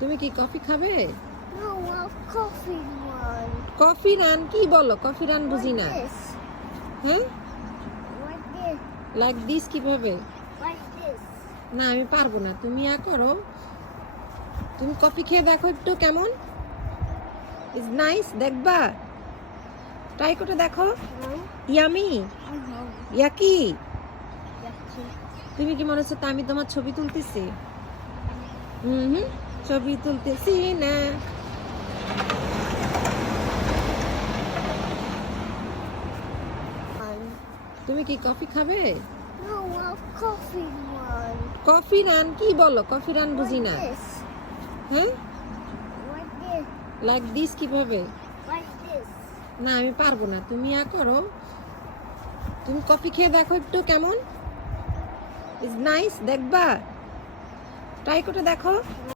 তুমি কি কফি খাবে? No, a coffee one. Coffee run কি বলো? কফি রান বুঝি না। Like this. হ্যাঁ, Like this. লাইক দিস কিভাবে? Like this. না আমি পারবো না, তুমি করো। তুমি কফি খেয়ে দেখো একটু কেমন। ইজ নাইস, দেখবা? ট্রাই করে দেখো। No. Yummy, Uh-huh. Yucky. Yucky. তুমি কি মনে হচ্ছে তা আমি তোমার ছবি তুলতেছি? হুম, ছবি তুলতেছি না। তুমি কি কফি খাবে? No, a coffee one. Coffee run কি বলো? কফি রান বুঝি Like না। this. হ্যাঁ, Like this. লাইক দিস কিভাবে? Like this. না আমি পারবো না, তুমি করো। তুমি কফি খেয়ে দেখো একটু কেমন। ইজ নাইস, দেখবা? ট্রাই করে দেখো।